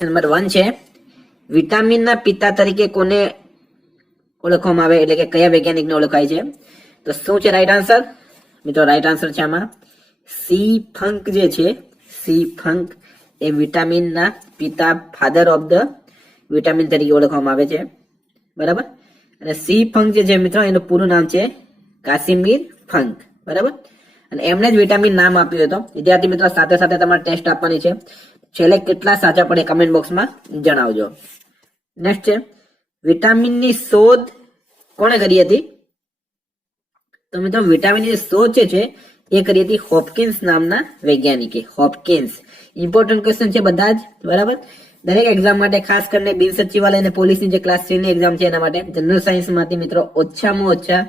Number 1 છે વિટામિનના પિતા તરીકે કોને ઓળખવામાં આવે, એટલે કે કયા વૈજ્ઞાનિકને ઓળખાય છે? તો શું છે રાઈટ આન્સર? મિત્રો રાઈટ આન્સર છે આમાં સી ફંક જે છે, સી ફંક એ વિટામિનના પિતા, ફાધર ઓફ ધ વિટામિન તરીકે ઓળખવામાં આવે છે, બરાબર. અને સી ફંક જે છે મિત્રો એનું પૂરું નામ છે કાસિમીર ફંક, બરાબર. અને એમણે જ વિટામિન નામ આપ્યું હતું. વિદ્યાર્થી મિત્રો સાથે સાથે તમારે ટેસ્ટ આપવાની છે, છેલ્લે કેટલા સાચા પડે કમેન્ટ બોક્સમાં જણાવજો. નેક્સ્ટ છે વિટામિનની શોધ કોણે કરી હતી? તો મિત્રો વિટામિનની શોધ જે છે એ કરી હતી હોપકિન્સ નામના વૈજ્ઞાનિકે. હોપકિન્સ ઇમ્પોર્ટન્ટ ક્વેશ્ચન છે બધા જ, બરાબર. દરેક એક્ઝામ માટે, ખાસ કરીને બિન સચિવાલય અને પોલીસની જે ક્લાસ 3 ની એક્ઝામ છે એના માટે જનરલ સાયન્સ માંથી મિત્રો ઓછામાં ઓછા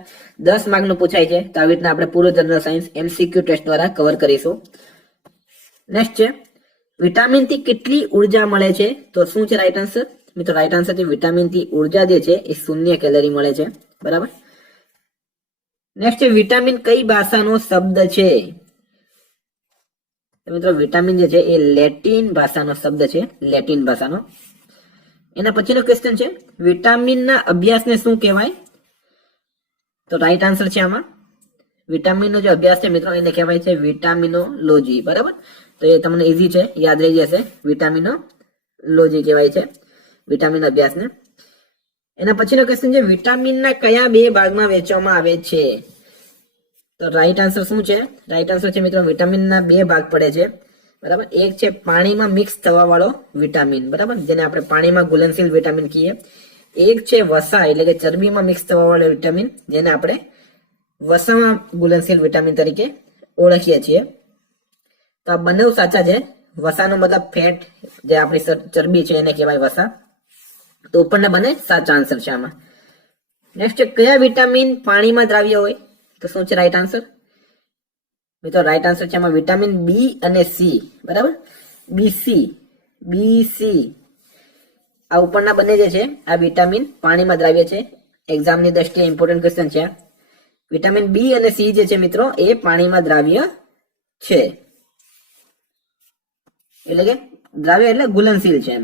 10 માર્કનું પૂછાય છે. તો આવી રીતના આપણે પૂરું જનરલ સાયન્સ MCQ ટેસ્ટ દ્વારા કવર કરીશું. નેક્સ્ટ છે વિટામિન થી કેટલી ઉર્જા મળે છે? તો શું છે રાઈટ આન્સર? મિત્રો રાઈટ આન્સર છે વિટામિન થી ઉર્જા જે છે એ 0 કેલરી મળે છે, બરાબર. નેક્સ્ટ છે વિટામિન કઈ ભાષાનો શબ્દ છે? મિત્રો વિટામિન જે છે એ લેટિન ભાષાનો શબ્દ છે, લેટિન ભાષાનો. એના પછીનો ક્વેશ્ચન છે વિટામિનના અભ્યાસને શું કહેવાય? તો રાઈટ આન્સર છે આમાં વિટામિનનો જે અભ્યાસ છે મિત્રો એને કહેવાય છે વિટામિનોલોજી, બરાબર. તો એ તમને ઈઝી છે, યાદ રહી જશે. વિટામિનોલોજી કહેવાય છે વિટામિન અભ્યાસને. એના પછીનો ક્વેશ્ચન છે વિટામિનના કયા 2 ભાગમાં વહેંચવામાં આવે છે? તો રાઈટ આન્સર શું છે? રાઈટ આન્સર છે મિત્રો વિટામિનના 2 ભાગ પડે છે, બરાબર. એક છે પાણીમાં મિક્સ થવા વાળો વિટામિન, બરાબર, જેને આપણે પાણીમાં ઘુલનશીલ વિટામિન કહીએ. એક છે વસા એટલે કે ચરબીમાં મિક્સ થવા વાળો વિટામિન, જેને આપણે વસામાં ઘુલનશીલ વિટામિન તરીકે ઓળખીએ છીએ. તો આ બંને સાચા છે. વસાનો મતલબ ફેટ, જે આપણી ચરબી છે એને કહેવાય વસા. તો ઉપરના બંને સાચા આન્સર છે આમાં. નેક્સ્ટ કયા વિટામિન પાણીમાં દ્રાવ્ય હોય? તો શું છે રાઈટ આન્સર? મિત્રો રાઈટ આન્સર છે આમાં વિટામિન બી અને સી, બરાબર. બી સી આ ઉપરના બંને જે છે આ વિટામિન પાણીમાં દ્રાવ્ય છે. એક્ઝામની દ્રષ્ટિએ ઇમ્પોર્ટન્ટ ક્વેશ્ચન છે. વિટામિન બી અને સી જે છે મિત્રો એ પાણીમાં દ્રાવ્ય છે, એટલે કે દ્રાવ્ય એટલે ઘુલનશીલ છે.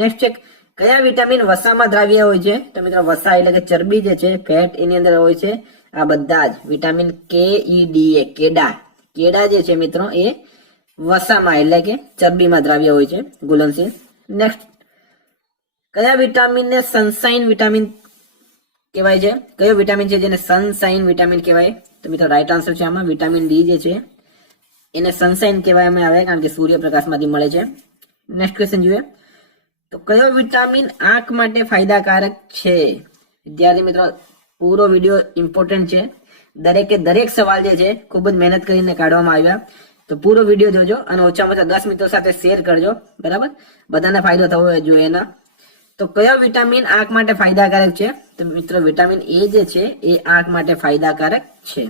નેક્સ્ટ છે કયા વિટામિન વસામાં દ્રાવ્ય હોય છે? તો મિત્રો વસા એટલે કે ચરબી જે છે, ફેટ એની અંદર હોય છે. આ બધા જ વિટામિન KEDA, કેડા જે છે મિત્રો એ વસામાં એટલે કે ચરબીમાં દ્રાવ્ય હોય છે, ઘુલનશીલ. નેક્સ્ટ કયા વિટામિનને સનશાઇન વિટામિન કહેવાય છે? કયો વિટામિન છે જેને સનશાઇન વિટામિન કહેવાય? તો મિત્રો રાઈટ આન્સર છે આમાં વિટામિન ડી જે છે એને સનશાઇન કહેવામાં આવે, કારણ કે સૂર્યપ્રકાશમાંથી મળે છે. નેક્સ્ટ ક્વેશ્ચન જોઈએ તો કયો વિટામિન આંખ માટે ફાયદાકારક છે? વિદ્યાર્થી મિત્રો પૂરો વિડીયો ઇમ્પોર્ટન્ટ છે. દરેક સવાલ જે છે ખૂબ જ મહેનત કરીને કાઢવામાં આવ્યા. તો પૂરો વિડીયો જોજો અને ઓછામાં ઓછા 10 મિત્રો સાથે શેર કરજો, બરાબર. બધાને ફાયદો થવો જોઈએ એના. તો કયો વિટામિન આંખ માટે ફાયદાકારક છે? તો મિત્રો વિટામિન એ જે છે એ આંખ માટે ફાયદાકારક છે.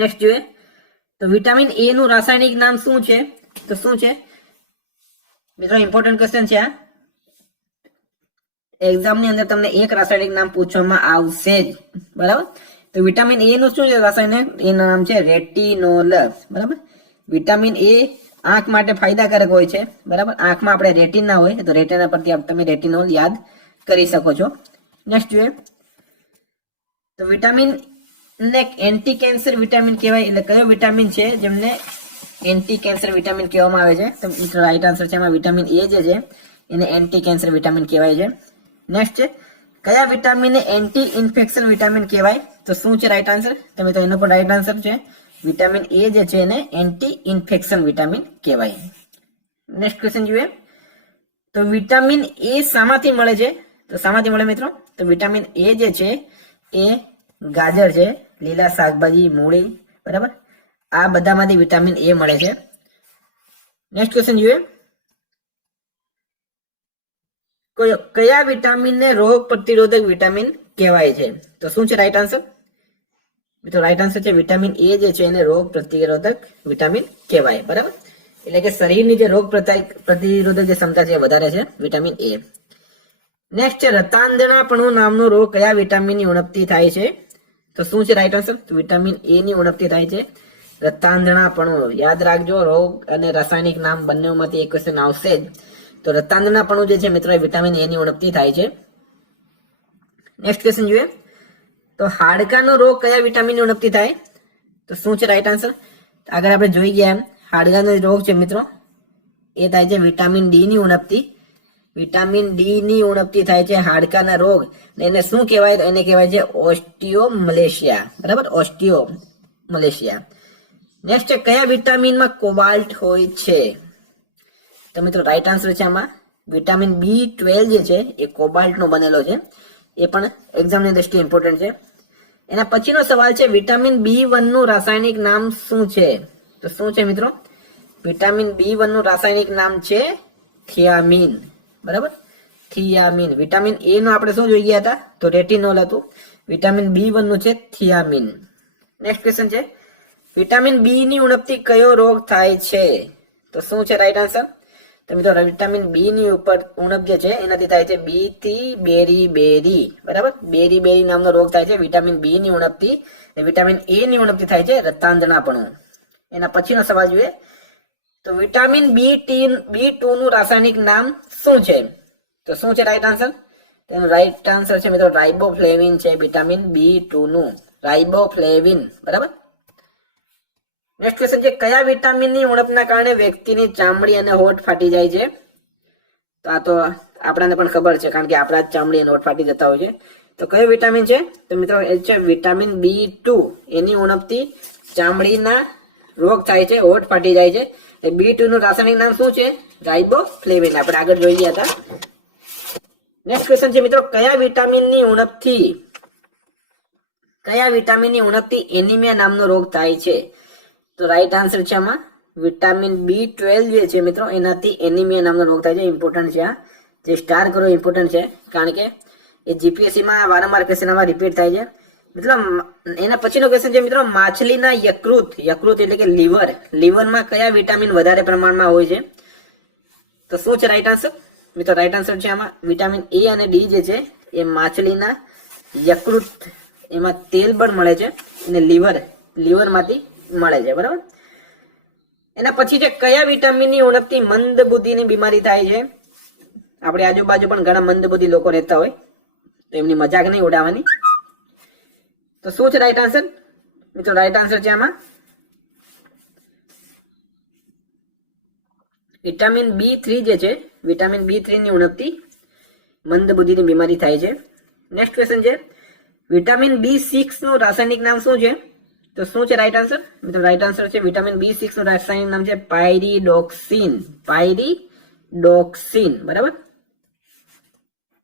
નેક્સ્ટ જોઈએ તો વિટામિન એ નું રાસાયણિક નામ શું છે? તો શું છે મિત્રો? ઇમ્પોર્ટન્ટ ક્વેશ્ચન છે આ. એક્ઝામની અંદર તમને એક રાસાયણિક નામ પૂછવામાં આવશે જ, બરાબર. તો વિટામિન એ નું શું છે રાસાયણિક? એનું નામ છે રેટિનોલ, બરાબર. વિટામિન એ આંખ માટે ફાયદાકારક હોય છે, બરાબર. આંખમાં આપણે રેટિના હોય તો રેટિના પરથી તમે રેટિનોલ યાદ કરી શકો છો. નેક્સ્ટ જોઈએ તો વિટામિન ને એન્ટી કેન્સર વિટામિન કહેવાય, એટલે કયો વિટામિન છે જેમને એન્ટી કેન્સર વિટામિન કહેવામાં આવે છે? તો મિત્રો રાઈટ આન્સર છે એમાં વિટામિન એ જે છે એને એન્ટી કેન્સર વિટામિન કહેવાય છે. નેક્સ્ટ છે કયા વિટામિનને એન્ટી ઇન્ફેક્શન વિટામિન કહેવાય? તો શું છે રાઈટ આન્સર? તો મિત્રો એનો પણ રાઈટ આન્સર છે વિટામિન એ જે છે એને એન્ટી ઇન્ફેક્શન વિટામિન કહેવાય. નેક્સ્ટ ક્વેશ્ચન જોઈએ તો વિટામિન એ શામાંથી મળે છે? તો શામાંથી મળે મિત્રો? તો વિટામિન એ જે છે એ ગાજર છે, લીલા શાકભાજી, મૂળી, બરાબર, આ બધામાંથી વિટામિન એ મળે છે. નેક્સ્ટ ક્વેશ્ચન જોઈએ કયા વિટામિનને રોગ પ્રતિરોધક વિટામિન કહેવાય છે? તો શું છે રાઈટ આન્સર? મિત્રો રાઈટ આન્સર છે વિટામિન એ જે છે એને રોગ પ્રતિરોધક વિટામિન કહેવાય, બરાબર. એટલે કે શરીરની જે રોગ પ્રતિરોધક જે ક્ષમતા છે વધારે છે વિટામિન એ. નેક્સ્ટ છે રતાંધણાપણું નામનો રોગ કયા વિટામિનની ઉણપથી થાય છે? તો શું છે રાઈટ આન્સર? વિટામિન એ ની ઉણપથી થાય છે રતાંધણાપણું. યાદ રાખજો, રોગ અને રાસાયણિક નામ બંનેમાંથી એક ક્વેશ્ચન આવશે જ. તો રતાંગણાપણું જે છે મિત્રો એ વિટામિન એ ની ઉણપથી થાય છે. નેક્સ્ટ ક્વેશ્ચન જોઈએ તો હાડકાનો રોગ કયા વિટામિનની ઉણપથી થાય? તો શું છે રાઈટ આન્સર? આગળ આપણે જોઈ ગયા એમ હાડકાનો રોગ છે મિત્રો એ થાય છે વિટામિન ડી ની ઉણપથી. વિટામિન ડી ની ઉણપથી થાય છે હાડકાના રોગ. એને શું કહેવાય? તો એને કહેવાય છે ઓસ્ટિયોમલેશિયા. બરાબર, ઓસ્ટિયોમલેશિયા. નેક્સ્ટ છે કયા વિટામિનમાં કોબાલ્ટ હોય છે? તો મિત્રો રાઈટ આન્સર છે આમાં વિટામિન B12 જે છે એ કોબાલ્ટ નો બનેલો છે. એ પણ એક્ઝામની દ્રષ્ટિએ ઇમ્પોર્ટન્ટ છે. એના પછીનો સવાલ છે વિટામિન B1 નું રાસાયણિક નામ શું છે? તો શું છે મિત્રો? વિટામિન B1 નું રાસાયણિક નામ છે થિયામીન. બરાબર, થિયામીન. વિટામિન એ નો આપણે શું જોઈ ગયા હતા? તો રેટિનોલ હતું. વિટામિન B1 નું છે થિયામીન. નેક્સ્ટ ક્વેશ્ચન છે વિટામિન બી ની ઉણપથી કયો રોગ થાય છે? તો શું છે રાઈટ આન્સર? તો મિત્રો વિટામિન બી ની ઉપર ઉણપ જે છે એનાથી થાય છે બીથી બેરી. બરાબર, બેરી નામનો રોગ થાય છે વિટામિન બી ની ઉણપથી. વિટામિન એ ની ઉણપથી થાય છે રતાંધણાપણું. એના પછીનો સવાલ જોઈએ તો વિટામિન B2 નું રાસાયણિક નામ શું છે? તો શું છે રાઈટ આન્સર? તેનું રાઈટ આન્સર છે મિત્રો રાઇબોફ્લેવિન છે વિટામિન B2 નું. રાઇબોફ્લેવિન. બરાબર. નેક્સ્ટ ક્વેશ્ચન છે કયા વિટામિનની ઉણપના કારણે વ્યક્તિની ચામડી અને હોઠ ફાટી જાય છે? તો આ તો આપણાને પણ ખબર છે કારણ કે આપણા જ ચામડી અને હોઠ ફાટી જતા હોય છે. તો કયો વિટામિન છે? તો મિત્રો એ છે વિટામિન B2. એની ઉણપથી ચામડીના રોગ થાય છે, હોઠ ફાટી જાય છે. B2 નું રાસાયણિક નામ શું છે? રાઇબોફ્લેવિન. આપણે આગળ જોઈ ગયા હતા. નેક્સ્ટ ક્વેશ્ચન છે મિત્રો કયા વિટામિનની ઉણપથી એનિમિયા નામનો રોગ થાય છે? તો રાઈટ આન્સર છે આમાં વિટામિન B12 જે છે મિત્રો એનાથી એનિમિયા નામનો રોગ થાય છે. ઇમ્પોર્ટન્ટ છે આ, જે સ્ટાર કરો ઇમ્પોર્ટન્ટ છે કારણ કે એ જીપીએસસી માં વારંવાર ક્વેશ્ચન આમાં રિપીટ થાય છે. મિત્રો એના પછીનો ક્વેશ્ચન છે મિત્રો માછલીના યકૃત એટલે કે લીવરમાં કયા વિટામિન વધારે પ્રમાણમાં હોય છે? તો શું છે રાઈટ આન્સર? મિત્રો રાઈટ આન્સર છે આમાં વિટામિન એ અને ડી જે છે એ માછલીના યકૃત એમાં તેલ પણ મળે છે અને લીવરમાંથી મળે છે. બરાબર. એના પછી છે કયા વિટામિનની ઉણપથી મંદ બુદ્ધિની બીમારી થાય છે? આપણે આજુબાજુ પણ ઘણા મંદ બુદ્ધિ લોકો રહેતા હોય તો એમની મજાક નહીં ઉડાવવાની. તો શું છે રાઈટ આન્સર? મિત્રો રાઈટ આન્સર છે આમાં વિટામિન B3 જે છે વિટામિન B3 ની ઉણપથી મંદ બુદ્ધિની બીમારી થાય છે. નેક્સ્ટ ક્વેશ્ચન છે વિટામિન B6 નું રાસાયણિક નામ શું છે? તો શું છે રાઈટ આન્સર? મિત્રો રાઈટ આન્સર છે વિટામિન B6 નું રાસાયણિક નામ છે પાયરીડોક્સિન. બરાબર.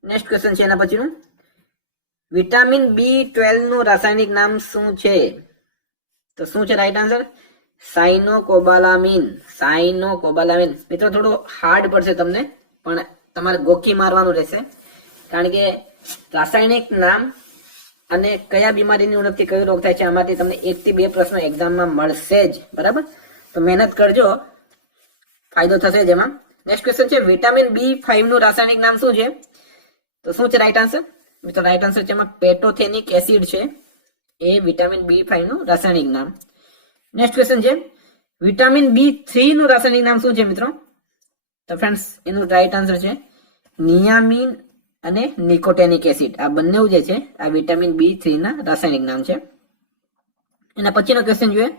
નેક્સ્ટ ક્વેશ્ચન છે એના પછીનું વિટામિન B12 નું રાસાયણિક નામ શું છે? તો શું છે રાઈટ આન્સર? સાયનોકોબાલામિન. મિત્રો થોડો હાર્ડ પડશે તમને પણ તમારે ગોખી મારવાનું રહેશે કારણ કે રાસાયણિક નામ અને કયા બીમારીની ઉણપથી કયો રોગ થાય છે આમાંથી તમને 1 થી 2 પ્રશ્નો એક્ઝામમાં મળશે જ. બરાબર, તો મહેનત કરજો, ફાયદો થશે જ એમાં. નેક્સ્ટ ક્વેશ્ચન છે વિટામિન B5 નું રાસાયણિક નામ શું છે? તો શું છે રાઈટ આન્સર? મિત્રો રાઈટ આન્સર છે એમાં પેટોથેનિક એસિડ છે એ વિટામિન B5 નું રાસાયણિક નામ. નેક્સ્ટ ક્વેશ્ચન છે વિટામિન B3 નું રાસાયણિક નામ શું છે મિત્રો? તો ફ્રેન્ડ્સ એનું રાઈટ આન્સર છે નિયામિન અને નિકોટેનિક એસિડ. આ બંને જે છે આ વિટામિન B3 ના રાસાયણિક નામ છે. એના પછીનો ક્વેશ્ચન જોઈએ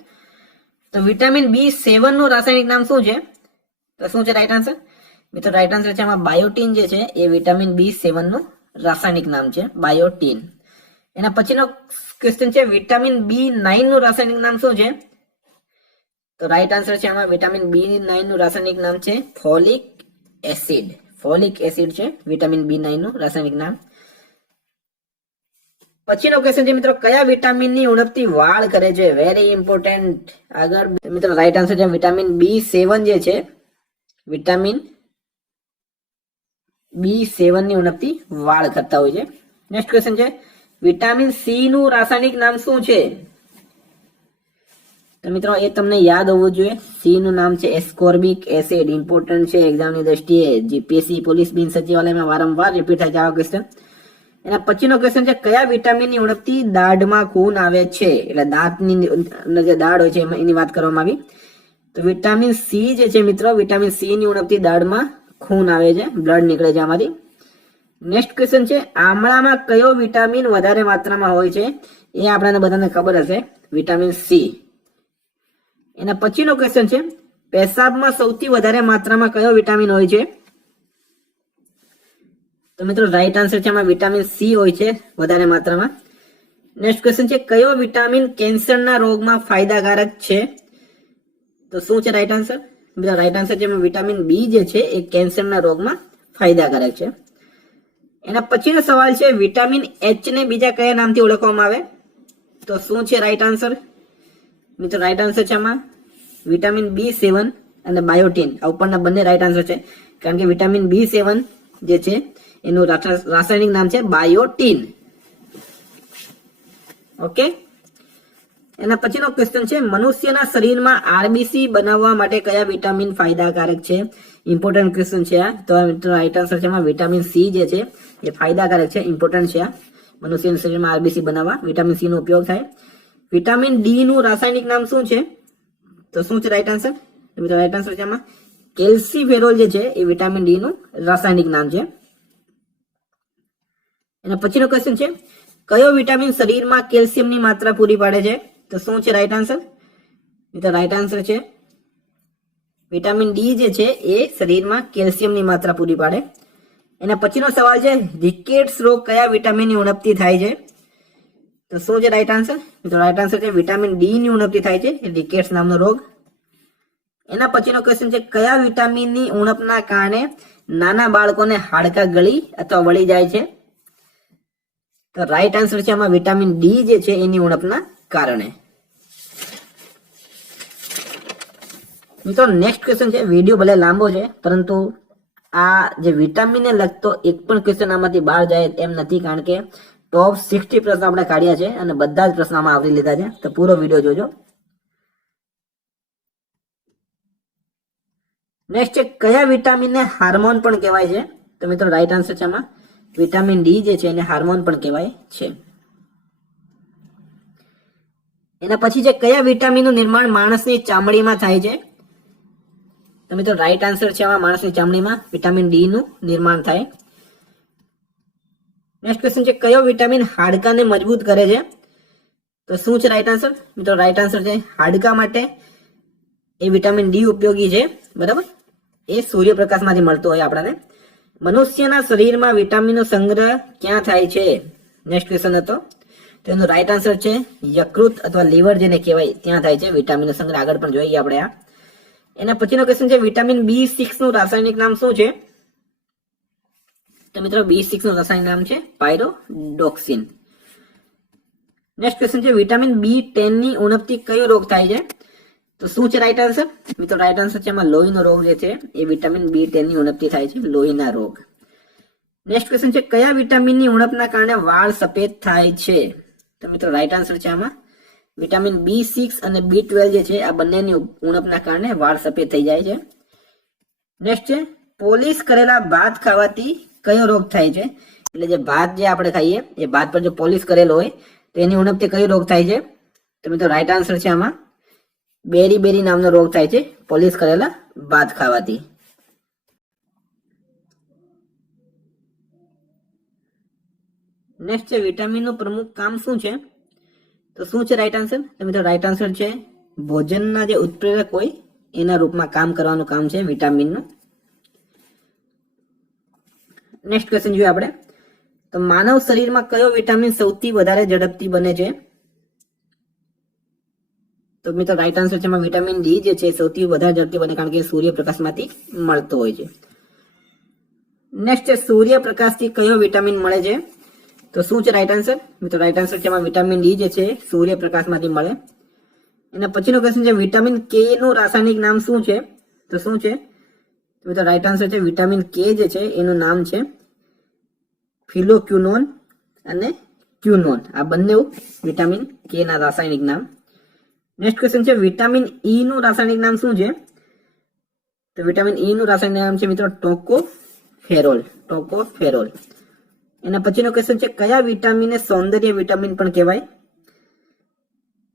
તો વિટામિન B7 નું રાસાયણિક નામ શું છે? તો શું છે રાઈટ આન્સર? મિત્રો રાઈટ આન્સર છે આમાં બાયોટીન જે છે એ વિટામિન B7 નું રાસાયણિક નામ છે, બાયોટીન. એના પછીનો ક્વેશ્ચન છે વિટામિન B9 નું રાસાયણિક નામ શું છે? તો રાઈટ આન્સર છે આમાં વિટામિન B9 નું રાસાયણિક નામ છે ફોલિક એસિડ છે વિટામિન B9 નું રાસાયણિક નામ. પછીનો ક્વેશ્ચન છે મિત્રો કયા વિટામિનની ઉણપથી વાળ કરે છે? Very important. આગળ મિત્રો રાઈટ આન્સર છે વિટામિન B7 જે છે વિટામિન B7 ની ઉણપથી વાળ કરતા હોય છે. નેક્સ્ટ ક્વેશ્ચન છે વિટામિન સી નું રાસાયણિક નામ શું છે? તો મિત્રો એ તમને યાદ હોવું જોઈએ. સી નું નામ છે એસ્કોર્બિક એસિડ. ઇમ્પોર્ટન્ટ છે એક્ઝામની દ્રષ્ટિએ. જીપીએસસી પોલીસ બિન સચિવાલયમાં વારંવાર રિપીટ થાય છે આવા ક્વેશ્ચન. એના પછીનો ક્વેશ્ચન છે કયા વિટામિનની ઉણપથી દાઢમાં ખૂન આવે છે? એટલે દાંતની જે દાઢ હોય છે એની વાત કરવામાં આવી. તો વિટામિન સી જે છે મિત્રો વિટામિન સી ની ઉણપથી દાઢમાં ખૂન આવે છે, બ્લડ નીકળે છે આમાંથી. નેક્સ્ટ ક્વેશ્ચન છે આમળામાં કયો વિટામિન વધારે માત્રામાં હોય છે? એ આપણને બધાને ખબર હશે, વિટામિન સી. એના પછીનો ક્વેશ્ચન છે પેશાબમાં સૌથી વધારે માત્રામાં કયો વિટામિન હોય છે? તો મિત્રો રાઈટ આન્સર છે આમાં વિટામિન સી હોય છે વધારે માત્રામાં. નેક્સ્ટ ક્વેશ્ચન છે કયો વિટામિન કેન્સરના રોગમાં ફાયદાકારક છે? તો શું છે રાઈટ આન્સર? મિત્રો રાઈટ આન્સર છે વિટામિન બી જે છે એ કેન્સરના રોગમાં ફાયદાકારક છે. એના પછીનો સવાલ છે વિટામિન એચ ને બીજા કયા નામથી ઓળખવામાં આવે? તો શું છે રાઈટ આન્સર? મિત્રો રાઈટ આન્સર છે આમાં વિટામિન B7 અને બાયોટીન. આ ઉપરના બંને રાઈટ આન્સર છે, કારણ કે વિટામિન B7 જે છે એનું રાસાયણિક નામ છે બાયોટીન. ઓકે. એના પછીનો ક્વેશ્ચન છે મનુષ્યના શરીરમાં આરબીસી બનાવવા માટે કયા વિટામિન ફાયદાકારક છે? ઇમ્પોર્ટન્ટ ક્વેશ્ચન છે આ. તો મિત્રો રાઈટ આન્સર છે એમાં વિટામિન સી જે છે એ ફાયદાકારક છે, ઇમ્પોર્ટન્ટ છે આ. મનુષ્યના શરીરમાં આરબીસી બનાવવા વિટામિન સી નો ઉપયોગ થાય. વિટામિન ડી નું રાસાયણિક નામ શું છે? તો શું છે રાઈટ આન્સર? મિત્રો રાઈટ આન્સર છે એમાં કેલ્સીફેરોલ જે છે એ વિટામિન ડી નું રાસાયણિક નામ છે. એના પછીનો ક્વેશ્ચન છે કયો વિટામિન શરીરમાં કેલ્શિયમની માત્રા પૂરી પાડે છે? તો શું છે રાઈટ આન્સર? મિત્રો રાઈટ આન્સર છે વિટામિન ડી જે છે એ શરીરમાં કેલ્શિયમની માત્રા પૂરી પાડે. એના પછીનો સવાલ છે રિકેટ્સ રોગ કયા વિટામિનની ઉણપથી થાય છે? તો શું છે રાઈટ આન્સર? મિત્રો રાઈટ આન્સર છે વિટામિન ડી ની ઉણપથી થાય છે રિકેટ્સ નામનો રોગ. એના પછીનો ક્વેશ્ચન છે કયા વિટામિનની ઉણપના કારણે નાના બાળકોને હાડકાં ગળી અથવા વળી જાય છે? તો રાઈટ આન્સર છે આમાં વિટામિન ડી જે છે એની ઉણપના કારણે. મિત્રો નેક્સ્ટ ક્વેશ્ચન છે, વિડીયો ભલે લાંબો છે પરંતુ આ જે વિટામિનને લગતો એક પણ ક્વેશ્ચન આમાંથી બહાર જાય એમ નથી, કારણ કે ટોપ 60 પ્રશ્નો આપણે કાઢ્યા છે અને બધા જ પ્રશ્નો આમાં આવરી લીધા છે. તો પૂરો વિડીયો જોજો. નેક્સ્ટ છે કયા વિટામિનને હાર્મોન પણ કહેવાય છે? તો મિત્રો રાઈટ આન્સર છે આમાં વિટામિન ડી જે છે એને હાર્મોન પણ કહેવાય છે. એના પછી છે કયા વિટામિનનું નિર્માણ માણસની ચામડીમાં થાય છે? તો મિત્રો રાઈટ આન્સર છે આમાં માણસની ચામડીમાં વિટામિન ડી નું નિર્માણ થાય. નેક્સ્ટ ક્વેશ્ચન છે કયો વિટામિન હાડકાને મજબૂત કરે છે? તો શું છે રાઈટ આન્સર? મિત્રો રાઈટ આન્સર છે હાડકા માટે એ વિટામિન ડી ઉપયોગી છે, બરાબર. એ સૂર્યપ્રકાશમાંથી મળતો હોય આપણને. મનુષ્યના શરીરમાં વિટામિનનો સંગ્રહ ક્યાં થાય છે? નેક્સ્ટ ક્વેશ્ચન હતો. તો એનો રાઈટ આન્સર છે યકૃત અથવા લીવર જેને કહેવાય ત્યાં થાય છે વિટામિનનો સંગ્રહ. આગળ પણ જોઈએ આપણે આ. એના પછીનો ક્વેશ્ચન છે વિટામિન B6 નું રાસાયણિક નામ શું છે? તો મિત્રો B6 નું રાસાયણિક નામ છે પાયરોડોક્સિન. નેક્સ્ટ ક્વેશ્ચન છે વિટામિન B10 ની ઉણપથી કયો રોગ થાય છે? તો શું છે રાઈટ આન્સર? મિત્રો રાઈટ આન્સર છે એમાં લોહીનો રોગ જે છે એ વિટામિન B10 ની ઉણપથી થાય છે, લોહીના રોગ. નેક્સ્ટ ક્વેશ્ચન છે કયા વિટામિનની ઉણપના કારણે વાળ સફેદ થાય છે? તો મિત્રો રાઈટ આન્સર છે આમાં વિટામિન B6 અને B12 જે છે આ બંનેની ઉણપના કારણે વાળ સફેદ થઈ જાય છે. નેક્સ્ટ છે પોલિશ કરેલા ભાત ખાવાથી કયો રોગ થાય છે? એટલે જે ભાત જે આપણે ખાઈએ એ ભાત પર જો પોલિશ કરેલો હોય તો એની ઉણપથી કયો રોગ થાય છે? તો મિત્રો રાઈટ આન્સર છે આમાં બેરી નામનો રોગ થાય છે પોલિશ કરેલા ભાત ખાવાથી. નેક્સ્ટ છે વિટામિનનું પ્રમુખ કામ શું છે? તો શું છે રાઈટ આન્સર? તો મિત્રો રાઈટ આન્સર છે ભોજનના જે ઉત્પ્રેરક હોય એના રૂપમાં કામ કરવાનું કામ છે વિટામિનનું. નેક્સ્ટ ક્વેશ્ચન જોઈએ આપણે. તો માનવ શરીરમાં કયો વિટામિન સૌથી વધારે ઝડપથી બને છે? તો મિત્રો રાઈટ આન્સર છે એમાં વિટામિન ડી જે છે સૌથી વધારે ઝડપથી બને, કારણ કે સૂર્યપ્રકાશમાંથી મળતો હોય છે. નેક્સ્ટ છે સૂર્યપ્રકાશથી કયો વિટામિન મળે છે? તો શું છે રાઈટ આન્સર? મિત્રો રાઈટ આન્સર છે એમાં વિટામિન ડી જે છે સૂર્યપ્રકાશમાંથી મળે. એના પછીનો ક્વેશ્ચન છે વિટામિન કે નું રાસાયણિક નામ શું છે? તો શું છે? મિત્રો રાઈટ આન્સર છે વિટામિન કે જે છે એનું નામ છે ફિલોક્યુનોન અને ક્યુનોન. આ બંને વિટામિન કે ના રાસાયણિક નામ. નેક્સ્ટ ક્વેશ્ચન છે વિટામિન ઈ નું રાસાયણિક નામ શું છે? તો વિટામિન ઈ નું રાસાયણિક નામ છે મિત્રો ટોકોફેરોલ. એના પછીનો ક્વેશ્ચન છે કયા વિટામિનને સૌંદર્ય વિટામિન પણ કહેવાય?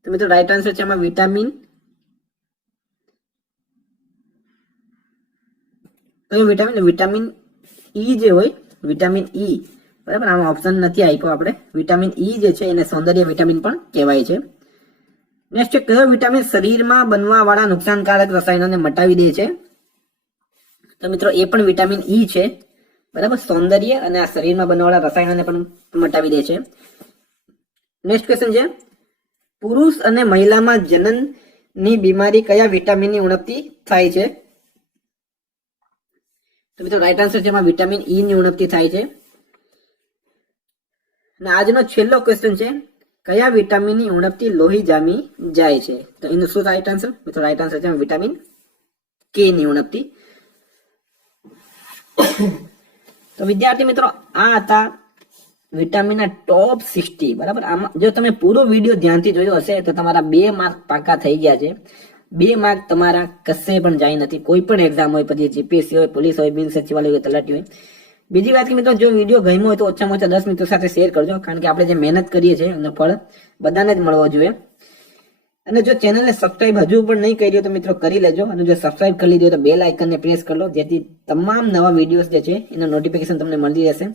તો મિત્રો રાઈટ આન્સર છે આમાં વિટામિન કયો વિટામિન? વિટામિન ઈ જે હોય, વિટામિન ઈ, બરાબર, આમાં ઓપ્શન નથી આપ્યો આપણે. વિટામિન ઈ જે છે એને સૌંદર્ય વિટામિન પણ કહેવાય છે. નેક્સ્ટ, કયો વિટામિન શરીરમાં બનવા વાળા નુકસાનકારક રસાયણોને મટાવી દે છે? તો મિત્રો એ પણ વિટામિન ઈ છે, બરાબર, સૌંદર્ય અને આ શરીરમાં બનવાવાળા રસાયણોને પણ મટાવી દે છે. નેક્સ્ટ ક્વેશ્ચન છે, પુરુષ અને મહિલામાં જનનની બીમારી કયા વિટામિનની ઉણપથી થાય છે? તો મિત્રો રાઈટ આન્સર છે એમાં વિટામિન ઈ ની ઉણપથી થાય છે. અને આજનો છેલ્લો ક્વેશ્ચન છે, કયા વિટામિનની ઉણપથી લોહી જામી જાય છે? તો એનું શું રાઈટ આન્સર? મિત્રો રાઈટ આન્સર છે વિટામિન કે ની ઉણપથી. તો વિદ્યાર્થી મિત્રો આ હતા વિટામિનના ટોપ 60, બરાબર. આમાં જો તમે પૂરો વિડીયો ધ્યાનથી જોયો હશે તો તમારા 2 માર્ક પાકા થઈ ગયા છે. 2 માર્ક તમારા કશે પણ જાય નથી, કોઈ પણ એક્ઝામ હોય, પછી જીપીએસસી હોય, પોલીસ હોય, બિન સચિવાલય હોય, તલાટી હોય. બીજી વાત કે મિત્રો જો વિડીયો ગમ્યો હોય તો ઓછામાં ઓછા 10 મિત્રો સાથે શેર કરજો, કારણ કે આપણે જે મહેનત કરીએ છીએ એનો ફળ બધાને જ મળવો જોઈએ. અને જો ચેનલને સબસ્ક્રાઇબ હજુ પણ નહીં કરી તો મિત્રો કરી લેજો, અને જો સબસ્ક્રાઇબ કરી લીધો તો બેલ આઇકનને પ્રેસ કરી લો, જેથી તમામ નવા વિડીયોઝ જે છે એનું નોટિફિકેશન તમને મળી રહેશે.